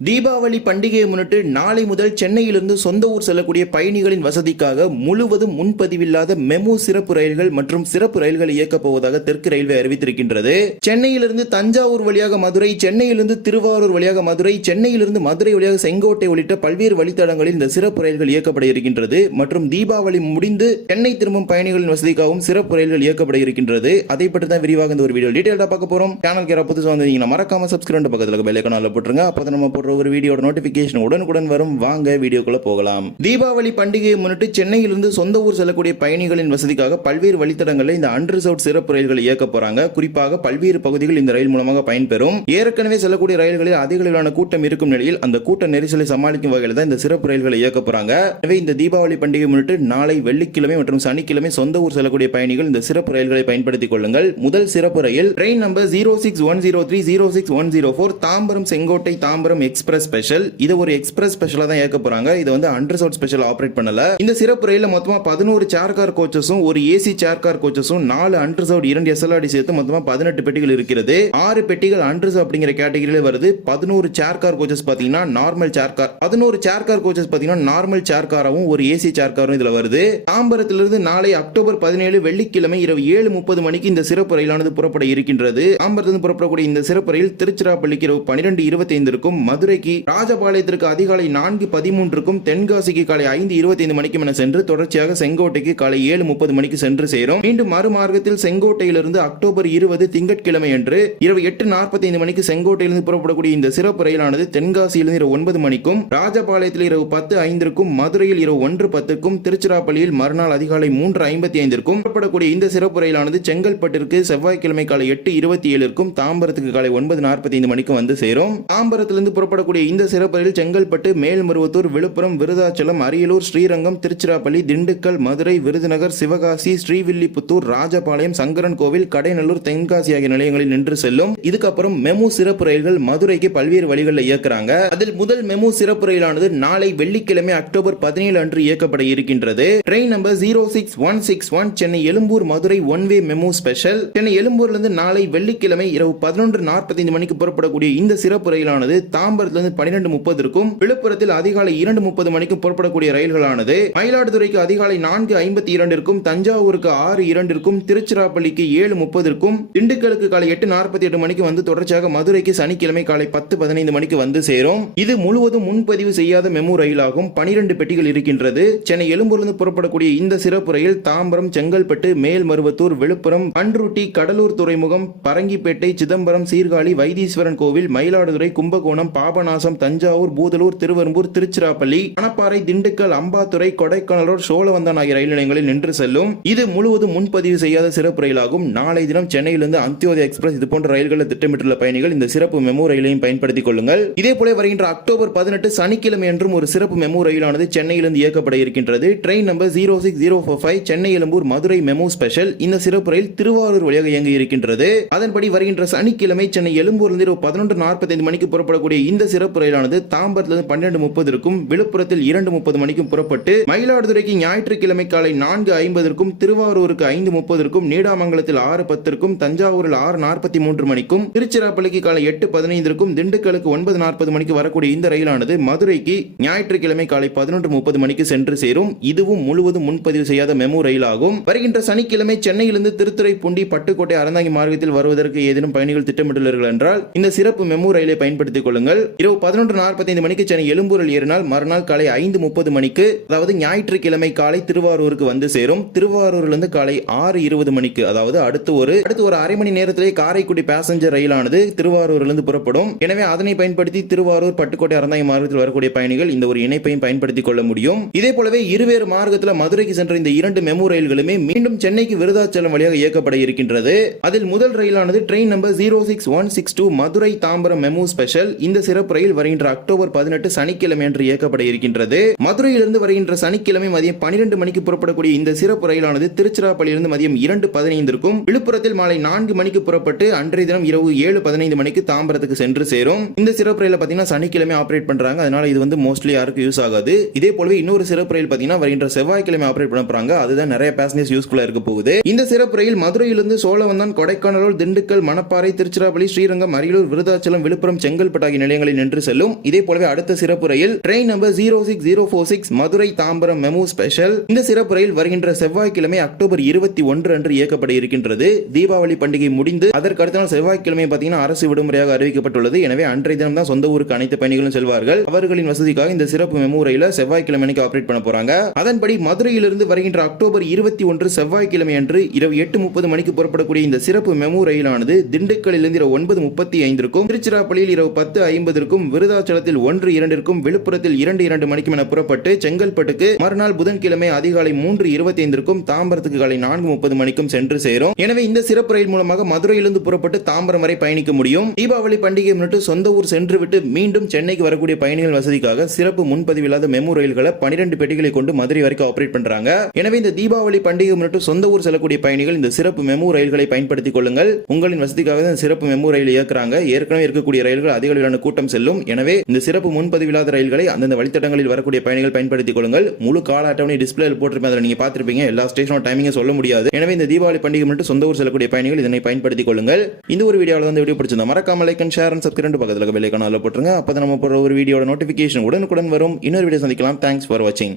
தீபாவளி பண்டிகையை முன்னிட்டு நாளை முதல் சென்னையிலிருந்து சொந்த ஊர் செல்லக்கூடிய பயணிகளின் வசதிக்காக முழுவதும் முன்பதிவில்லாத மெமு சிறப்பு ரயில்கள் மற்றும் சிறப்பு ரயில்கள் இயக்கப் போவதாக தெற்கு ரயில்வே அறிவித்திருக்கின்றது. சென்னையிலிருந்து தஞ்சாவூர் வழியாக மதுரை சென்னையிலிருந்து திருவாரூர் வழியாக மதுரை சென்னையிலிருந்து மதுரை வழியாக செங்கோட்டை உள்ளிட்ட பல்வேறு வழித்தடங்களில் இந்த சிறப்பு ரயில்கள் இயக்கப்பட இருக்கின்றது மற்றும் தீபாவளி முடிந்து சென்னை திரும்பும் பயணிகளின் வசதிக்காகவும் சிறப்பு ரயில்கள் இயக்கப்பட இருக்கின்றது. அதை பற்றி தான் விரிவாக இந்த ஒரு வீடியோ டீடைல்டா பார்க்க போறோம். சேனல் கேர புதுசாக வந்தீங்கன்னா மறக்காம சப்ஸ்கிரைப் பக்கத்தில் பெல் ஐக்கான போட்டுருங்க. அப்போ நம்ம போடுற ஒரு வீடியோட நோட்டிபிகேஷன் உடனுக்குடன் வரும். வாங்க வீடியோக்குள்ள போகலாம். தீபாவளி பண்டிகையை முன்னிட்டு சென்னையிலிருந்து சொந்த ஊர் செல்லக்கூடிய பயணிகளின் வசதிக்காக பல்வேறு வழித்தடங்களில் இந்த அன்ரிசர்வ் சிறப்பு ரயில்கள் இயக்க போறாங்க. குறிப்பாக பல்வேறு பகுதிகள் இந்த ரயில் மூலமாக பயன்பெறும். ஏற்கனவே செல்லக்கூடிய ரயில்களில் அதிக அளவிலான கூட்டம் இருக்கும் நிலையில் அந்த கூட்ட நெரிசலை சமாளிக்கும் வகையில் தான் இந்த சிறப்பு ரயில்களை இயக்க போறாங்க. எனவே இந்த தீபாவளி பண்டிகை முன்னிட்டு நாளை வெள்ளிக்கிழமை மற்றும் சனிக்கிழமை சொந்த ஊர் செல்லக்கூடிய பயணிகள் இந்த சிறப்பு ரயில்களை பயன்படுத்திக் கொள்ளுங்கள். முதல் சிறப்பு ரயில் train number zero six one zero three zero six one zero four Tambaram Sengottai Tambaram express special இது ஒரு எக்ஸ்பிரஸ் ஸ்பெஷலா தான் இயக்க போறாங்க. இது வந்து அண்டர்சவுட் ஸ்பெஷல் ஆப்ரேட் பண்ணல. இந்த சிறப்பு ரயிலில் மொத்தமா பதினோரு சேர் கார் கோச்சஸும் ஒரு ஏசி சேர் கார் கோச்சஸும் நாலு அண்டர்சவுட் இரண்டு எஸ்எல்ஆர்டி சேர்த்து மொத்தமாக பதினெட்டு பெட்டிகள் இருக்கிறது. ஆறு பெட்டிகள் அண்டர்ஸ் அப்படிங்கிற கேட்டகரியில் வருது. பதினோரு சேர் கார் கோச்சஸ் பாத்தீங்கன்னா நார்மல் சேர் கார் பதினோரு சேர் கார் கோச்சஸ் பாத்தீங்கன்னா நார்மல் சேர் காராகவும் ஒரு ஏசி சேர் காரும் இதுல வருது. தாம்பரத்திலிருந்து நாளை அக்டோபர் பதினேழு வெள்ளிக்கிழமை இரவு ஏழு முப்பது மணிக்கு இந்த சிறப்பு ரயிலானது புறப்பட இருக்கின்றது. தாம்பரத்திலிருந்து புறப்படக்கூடிய இந்த சிறப்பு ரயில் திருச்சிராப்பள்ளிக்கு இரவு பன்னிரெண்டு இருபத்தி ஐந்திற்கும் மதுரைக்கு ராஜபாளையத்திற்கு அதிகாலை நான்கு பதிமூன்றுக்கும் தென்காசிக்கு காலை ஐந்து இருபத்தி ஐந்து மணிக்கும் என சென்று தொடர்ச்சியாக செங்கோட்டைக்கு காலை ஏழு முப்பது மணிக்கு சென்று சேரும். மீண்டும் மறுமார்க்கத்தில் செங்கோட்டையிலிருந்து அக்டோபர் இருபது திங்கட்கிழமை அன்று இரவு எட்டு நாற்பத்தி ஐந்து மணிக்கு செங்கோட்டையிலிருந்து புறப்படக்கூடிய இந்த சிறப்பு ரயிலானது தென்காசியிலிருந்து இரவு ஒன்பது மணிக்கும் ராஜபாளையத்தில் இரவு பத்து ஐந்திற்கும் மதுரையில் இரவு ஒன்று பத்துக்கும் திருச்சிராப்பள்ளியில் மறுநாள் அதிகாலை மூன்று ஐம்பத்தி ஐந்திற்கும் புறப்படக்கூடிய இந்த சிறப்பு ரயிலானது செங்கல்பட்டிற்கு செவ்வாய்க்கிழமை காலை எட்டு இருபத்தி ஏழிற்கும் தாம்பரத்துக்கு காலை ஒன்பது நாற்பத்தி ஐந்து மணிக்கு வந்து சேரும். தாம்பரத்திலிருந்து புறப்படக்கூடிய இந்த சிறப்புரையில் செங்கல்பட்டு மேல்மருவத்தூர் விழுப்புரம் விருதாச்சலம் அரியலூர் ஸ்ரீரங்கம் திருச்சிராப்பள்ளி திண்டுக்கல் மதுரை விருதுநகர் சிவகாசி ஸ்ரீவில்லிபுத்தூர் ராஜபாளையம் சங்கரன் கோவில் கடைநல்லூர் தென்காசி ஆகிய நிலையங்களில் நின்று செல்லும். இதுக்கப்புறம் மெமு சிறப்பு ரயில்கள் மதுரைக்கு பல்வேறு வழிகளில் இயக்குறாங்க. அதில் முதல் மெமு சிறப்பு ரயிலானது நாளை வெள்ளிக்கிழமை அக்டோபர் பதினேழு அன்று இயக்கப்பட இருக்கின்றது. Train number zero six one six one Chennai Egmore Madurai one way MEMU special. Chennai எழும்பூர்லிருந்து நாளை வெள்ளிக்கிழமை இரவு பதினொன்று நாற்பத்தைந்து மணிக்கு புறப்படக்கூடிய இந்த சிறப்பு ரயிலானது தாம்பரத்திலிருந்து முப்பது இருக்கும். விழுப்புரத்தில் அதிகாலை இரண்டு முப்பது மணிக்கும் புறப்படக்கூடிய ரயில்களானது மயிலாடுதுறைக்கு அதிகாலை நான்கு ஐம்பத்தி இரண்டிற்கும் தஞ்சாவூருக்கு ஆறு இரண்டிற்கும் திருச்சிராப்பள்ளிக்கு ஏழு முப்பதிற்கும் திண்டுக்கலுக்கு காலை எட்டு நாற்பத்தி எட்டு மணிக்கு வந்து தொடர்ச்சியாக மதுரைக்கு சனிக்கிழமை காலை பத்து பதினைந்து மணிக்கு வந்து சேரும். இது முழுவதும் முன்பதிவு செய்யாத மெமு ரயிலாகும். பனிரெண்டு பெட்டிகள் இருக்கின்றது. சென்னை எழும்பூரிலிருந்து புறப்படக்கூடிய இந்த சிறப்பு ரயில் தாம்பரம் செங்கல்பட்டு மேல்மருவத்தூர் விழுப்புரம் பன்ருட்டி கடலூர் துறைமுகம் பரங்கிப்பேட்டை சிதம்பரம் சீர்காழி வைத்தீஸ்வரன் கோவில் மயிலாடுதுறை கும்பகோணம் பாப பாபநாசம் தஞ்சாவூர் பூதலூர் திருவெரும்பூர் திருச்சிராப்பள்ளி பணப்பாறை திண்டுக்கல் அம்பாத்துறை கொடைக்கானலூர் சோழவந்தன் ஆகிய ரயில் நிலையங்களில் நின்று செல்லும். இது முழுவதும் முன்பதிவு செய்யாத சிறப்பு ரயிலாகும். நாளை தினம் சென்னையிலிருந்து அந்தியோதய எக்ஸ்பிரஸ் இது போன்ற ரயில்களை திட்டமிட்டுள்ள பயணிகள் இந்த சிறப்பு மெமு ரயிலையும் பயன்படுத்திக் கொள்ளுங்கள். இதே போல வருகின்ற அக்டோபர் பதினெட்டு சனிக்கிழமை என்றும் ஒரு சிறப்பு மெமு ரயிலானது சென்னையிலிருந்து இயக்கப்பட இருக்கின்றது. Train number zero six zero four five Chennai Egmore Madurai MEMU special. இந்த சிறப்பு ரயில் திருவாரூர் வழியாக இயங்க இருக்கின்றது. அதன்படி வருகின்ற சனிக்கிழமை சென்னை எழும்பூரிலிருந்து இரவு பதினொன்று நாற்பத்தைந்து மணிக்கு புறப்படக்கூடிய இந்த சிறப்பு ரயிலானது தாம்பரத்திலிருந்து பன்னிரண்டு முப்பதற்கும் விழுப்புரத்தில் இரண்டு முப்பது மணிக்கும் புறப்பட்டு மயிலாடுதுறைக்கு ஞாயிற்றுக்கிழமை காலை நான்கு ஐம்பதற்கும் திருவாரூருக்கு ஐந்து முப்பதற்கும் நீடாமங்கலத்தில் ஆறு பத்திற்கும் தஞ்சாவூரில் ஆறு நாற்பத்தி மூன்று மணிக்கும் திருச்சிராப்பள்ளிக்கு காலை எட்டு பதினைந்திற்கும் திண்டுக்கலுக்கு ஒன்பது நாற்பது மணிக்கு வரக்கூடிய இந்த ரயிலானது மதுரைக்கு ஞாயிற்றுக்கிழமை காலை பதினொன்று முப்பது மணிக்கு சென்று சேரும். இதுவும் முழுவதும் முன்பதிவு செய்யாத மெமு ரயிலாகும். வருகின்ற சனிக்கிழமை சென்னையிலிருந்து திருத்துறைப்பூண்டி பட்டுக்கோட்டை அறந்தாங்கி மார்க்கத்தில் வருவதற்கு ஏதேனும் பயணிகள் திட்டமிட்டுள்ளீர்கள் என்றால் இந்த சிறப்பு மெமு ரயிலை பயன்படுத்திக் கொள்ளுங்கள். இரவு பதினொன்று நாற்பத்தைந்து மணிக்கு சென்னை எழும்பூரில் ஏறினால் மறுநாள் காலை ஐந்து முப்பது மணிக்கு அதாவது ஞாயிற்றுக்கிழமை காலை திருவாரூருக்கு வந்து சேரும். திருவாரூர்லேருந்து காலை ஆறு இருபது மணிக்கு அதாவது அடுத்து ஒரு அடுத்து ஒரு அரை மணி நேரத்திலே காரைக்குடி பேசஞ்சர் ரயிலானது திருவாரூரிலிருந்து புறப்படும். எனவே அதனை பயன்படுத்தி திருவாரூர் பட்டுக்கோட்டை அறந்தாய் மார்க்கத்தில் வரக்கூடிய பயணிகள் இந்த ஒரு இணைப்பையும் பயன்படுத்திக் கொள்ள முடியும். இதே போலவே இருவேறு மார்க்கத்தில் மதுரைக்கு சென்ற இந்த இரண்டு மெமு ரயில்களுமே மீண்டும் சென்னைக்கு விருதாச்சலம் வழியாக இயக்கப்பட இருக்கின்றது. அதில் முதல் ரயிலானது train number zero six one six two Madurai Tambaram MEMU special இந்த சிறப்பு ரயில் வருகின்ற அக்டோபர் பதினெட்டு சனிக்கிழமை அன்று இயக்கப்பட இருக்கின்றது. மதுரையிலிருந்து வருகின்ற சனிக்கிழமை மதியம் பனிரெண்டு மணிக்கு புறப்படக்கூடிய இந்த சிறப்பு ரயிலானது திருச்சிராப்பள்ளியிலிருந்து மதியம் இரண்டு பதினைந்திற்கும் விழுப்புரத்தில் மாலை நான்கு மணிக்கு புறப்பட்டு அன்றைய தினம் இரவு ஏழு பதினைந்து மணிக்கு தாம்பரத்துக்கு சென்று சேரும். இந்த சிறப்பு ரயில பாத்தீங்கன்னா சனிக்கிழமை ஆபரேட் பண்றாங்க. அதனால இது வந்து மோஸ்ட்லி யாருக்கும் யூஸ் ஆகாது. இதே போலவே இன்னொரு சிறப்பு ரயில் பாத்தீங்கன்னா வருகின்ற செவ்வாய்க்கிழமை ஆபரேட் பண்ண போறாங்க. அதுதான் நிறைய பேசஞ்சர்ஸ் யூஸ்ஃபுல்லா இருக்க போகுது. இந்த சிறப்பு ரயில் மதுரையிலிருந்து சோழவந்தான் கொடைக்கானலூர் திண்டுக்கல் மணப்பாறை திருச்சிராப்பள்ளி ஸ்ரீரங்கம் அரியலூர் விருதாச்சலம் விழுப்புரம் செங்கல்பட்டு ஆகிய நிலையங்கள் நிலையங்களில் நின்று செல்லும். இதே போலவே அடுத்த சிறப்பு ரயில் train number zero six zero four six Madurai Tambaram MEMU special இந்த சிறப்பு ரயில் வருகின்ற செவ்வாய்க்கிழமை அக்டோபர் இருபத்தி ஒன்று அன்று இயக்கப்பட இருக்கின்றது. தீபாவளி பண்டிகை முடிந்து அதற்கு அடுத்த நாள் செவ்வாய்க்கிழமை பார்த்தீங்கன்னா அரசு விடுமுறையாக அறிவிக்கப்பட்டுள்ளது. எனவே அன்றைய தினம் தான் சொந்த ஊருக்கு அனைத்து பயணிகளும் செல்வார்கள். அவர்களின் வசதிக்காக இந்த சிறப்பு மெமு ரயில செவ்வாய்க்கிழமை ஆப்ரேட் பண்ண போறாங்க. அதன்படி மதுரையிலிருந்து வருகின்ற அக்டோபர் இருபத்தி ஒன்று செவ்வாய்க்கிழமை அன்று இரவு எட்டு முப்பது மணிக்கு புறப்படக்கூடிய இந்த சிறப்பு மெமு ரயிலானது திண்டுக்கல்லிருந்து இரவு ஒன்பது முப்பத்தி ஐந்திற்கும் திருச்சிராப்பள்ளியில் இரவு பத்து ஐம்பது ஐம்பதற்கும் விருதாச்சலத்தில் ஒன்று இரண்டிற்கும் விழுப்புரத்தில் இரண்டு இரண்டு மணிக்கும் என புறப்பட்டு செங்கல்பட்டுக்கு மறுநாள் புதன்கிழமை அதிகாலை மூன்று இருபத்தி ஐந்திற்கும் தாம்பரத்துக்கு காலை நான்கு முப்பது மணிக்கும் சென்று சேரும். எனவே இந்த சிறப்பு ரயில் மூலமாக மதுரையிலிருந்து புறப்பட்டு தாம்பரம் வரை பயணிக்க முடியும். தீபாவளி பண்டிகை முன்னிட்டு சொந்த ஊர் சென்று விட்டு மீண்டும் சென்னைக்கு வரக்கூடிய பயணிகள் வசதிக்காக சிறப்பு முன்பதிவு இல்லாத மெமு ரயில்களை பனிரெண்டு பெட்டிகளை கொண்டு மதுரை வரைக்கும் ஆபரேட் பண்றாங்க. எனவே இந்த தீபாவளி பண்டிகை முன்னிட்டு சொந்த ஊர் செல்லக்கூடிய பயணிகள் இந்த சிறப்பு மெமு ரயில்களை பயன்படுத்திக் கொள்ளுங்கள். உங்களின் வசதிக்காக தான் சிறப்பு மெமு ரயில் இயக்குறாங்க. ஏற்கனவே இருக்கக்கூடிய ரயில்கள் அதிக அளவிலான கூட்டம் செல்லும். எனவே இந்த சிறப்பு முன்பதிவில்லாத ரயில்களை அந்தந்த வழித்தடங்களில் வரக்கூடிய பயணிகள் பயன்படுத்திக் கொள்ளுங்கள். முழு கால அட்டவணை டிஸ்பிளேல போட்டிருப்பேன். அதில் நீங்க பார்த்திருப்பீங்க. எல்லா ஸ்டேஷனோட டைமிங்க சொல்ல முடியாது. எனவே இந்த தீபாவளி பண்டிகை மட்டும் சொந்த ஊர் செல்லக்கூடிய பயணிகள் இதனை பயன்படுத்திக் கொள்ளுங்கள். இந்த ஒரு வீடியோவில் வந்து வீடியோ பிடிச்சிருந்தா மறக்காம like and share and subscribe பக்கத்தில் பெல் ஐக்கான போட்டுருங்க. அப்போ நம்ம போகிற ஒரு வீடியோட நோட்டிஃபிகேஷன் உடனுக்குடன் வரும். இன்னொரு வீடியோ சந்திக்கலாம். தேங்க்ஸ் ஃபார் வாட்சிங்